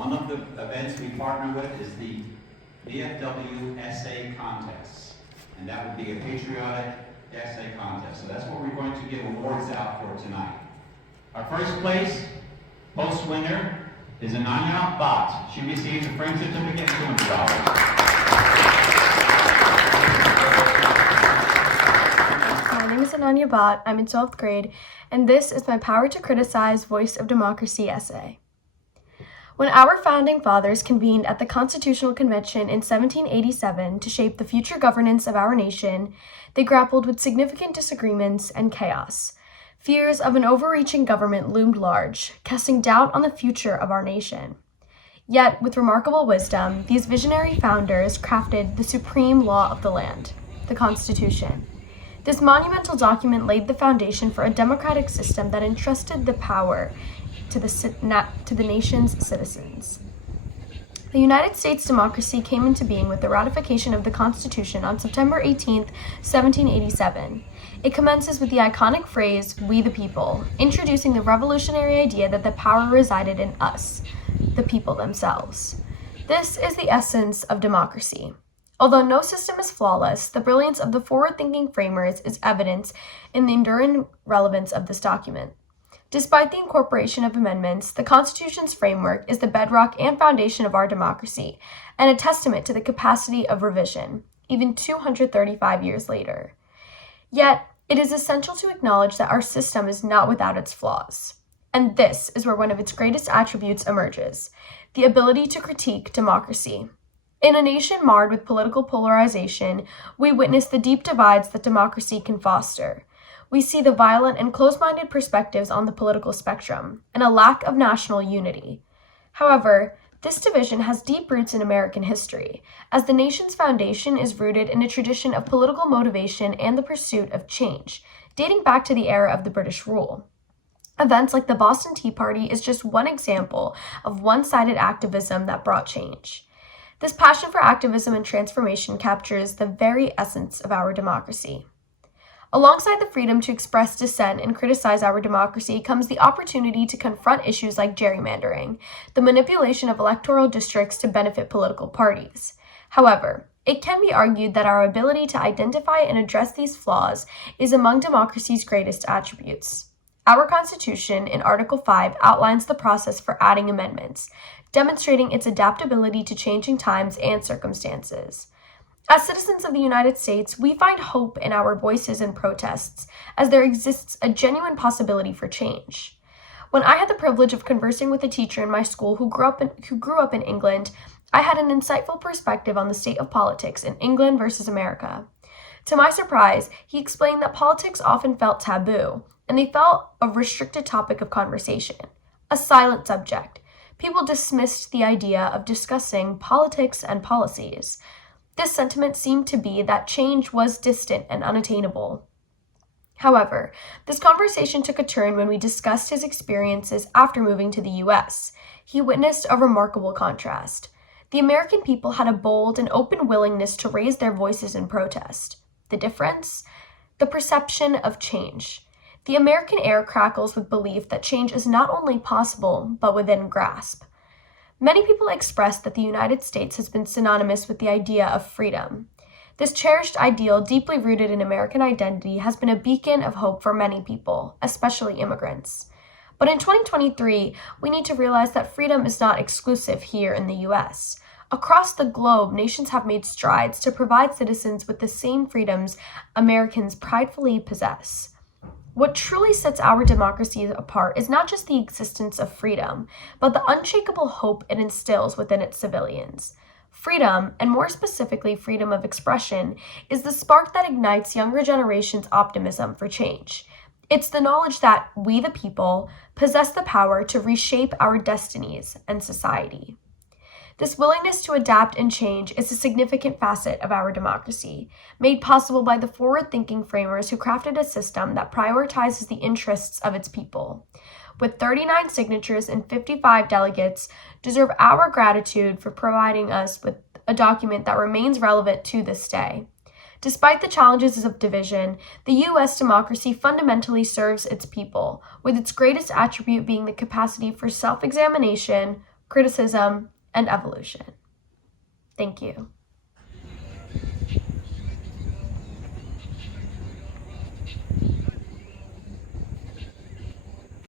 One of the events we partner with is the VFW essay contest, and that would be a patriotic essay contest. So that's what we're going to give awards out for tonight. Our first place post winner is Ananya Bhat. She receives a frame certificate and $200. My name is Ananya Bhat. I'm in 12th grade, and this is my Power to Criticize Voice of Democracy essay. When our founding fathers convened at the Constitutional Convention in 1787 to shape the future governance of our nation, they grappled with significant disagreements and chaos. Fears of an overreaching government loomed large, casting doubt on the future of our nation. Yet, with remarkable wisdom, these visionary founders crafted the supreme law of the land, the Constitution. This monumental document laid the foundation for a democratic system that entrusted the power to the nation's citizens. The United States democracy came into being with the ratification of the Constitution on September 18, 1787. It commences with the iconic phrase, "We the people," introducing the revolutionary idea that the power resided in us, the people themselves. This is the essence of democracy. Although no system is flawless, the brilliance of the forward-thinking framers is evident in the enduring relevance of this document. Despite the incorporation of amendments, the Constitution's framework is the bedrock and foundation of our democracy, and a testament to the capacity of revision, even 235 years later. Yet, it is essential to acknowledge that our system is not without its flaws. And this is where one of its greatest attributes emerges, the ability to critique democracy. In a nation marred with political polarization, we witness the deep divides that democracy can foster. We see the violent and close-minded perspectives on the political spectrum, and a lack of national unity. However, this division has deep roots in American history, as the nation's foundation is rooted in a tradition of political motivation and the pursuit of change, dating back to the era of the British rule. Events like the Boston Tea Party is just one example of one-sided activism that brought change. This passion for activism and transformation captures the very essence of our democracy. Alongside the freedom to express dissent and criticize our democracy comes the opportunity to confront issues like gerrymandering, the manipulation of electoral districts to benefit political parties. However, it can be argued that our ability to identify and address these flaws is among democracy's greatest attributes. Our Constitution, in Article 5, outlines the process for adding amendments, demonstrating its adaptability to changing times and circumstances. As citizens of the United States, we find hope in our voices and protests, as there exists a genuine possibility for change. When I had the privilege of conversing with a teacher in my school who grew up in England, I had an insightful perspective on the state of politics in England versus America. To my surprise, he explained that politics often felt taboo, and they felt a restricted topic of conversation, a silent subject. People dismissed the idea of discussing politics and policies. This sentiment seemed to be that change was distant and unattainable. However, this conversation took a turn when we discussed his experiences after moving to the U.S. He witnessed a remarkable contrast. The American people had a bold and open willingness to raise their voices in protest. The difference? The perception of change. The American air crackles with belief that change is not only possible, but within grasp. Many people express that the United States has been synonymous with the idea of freedom. This cherished ideal, deeply rooted in American identity, has been a beacon of hope for many people, especially immigrants. But in 2023, we need to realize that freedom is not exclusive here in the U.S. Across the globe, nations have made strides to provide citizens with the same freedoms Americans pridefully possess. What truly sets our democracy apart is not just the existence of freedom, but the unshakable hope it instills within its civilians. Freedom, and more specifically freedom of expression, is the spark that ignites younger generations' optimism for change. It's the knowledge that we, the people, possess the power to reshape our destinies and society. This willingness to adapt and change is a significant facet of our democracy, made possible by the forward-thinking framers who crafted a system that prioritizes the interests of its people. With 39 signatures and 55 delegates, deserve our gratitude for providing us with a document that remains relevant to this day. Despite the challenges of division, the U.S. democracy fundamentally serves its people, with its greatest attribute being the capacity for self-examination, criticism, and evolution. Thank you.